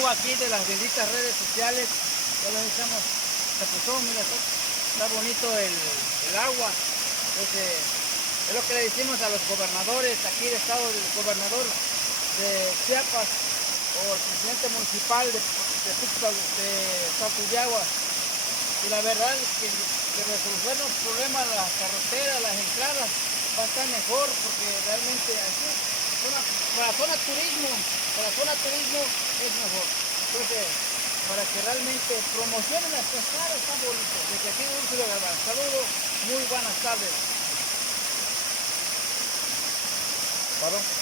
agua aquí de las benditas redes sociales. Ya lo echamos chapuzón, mira, está bonito el agua. Entonces, es lo que le decimos a los gobernadores aquí del estado, del gobernador de Chiapas o el presidente municipal de Tuxtla, de Salto. Y la verdad es que resolver los problemas, las carreteras, las entradas, va a estar mejor porque realmente aquí, para la zona turismo es mejor. Entonces, para que realmente promocionen las cascadas, está bonito. Desde aquí de Úrsula Galván. Saludos, muy buenas tardes. ¿Paro?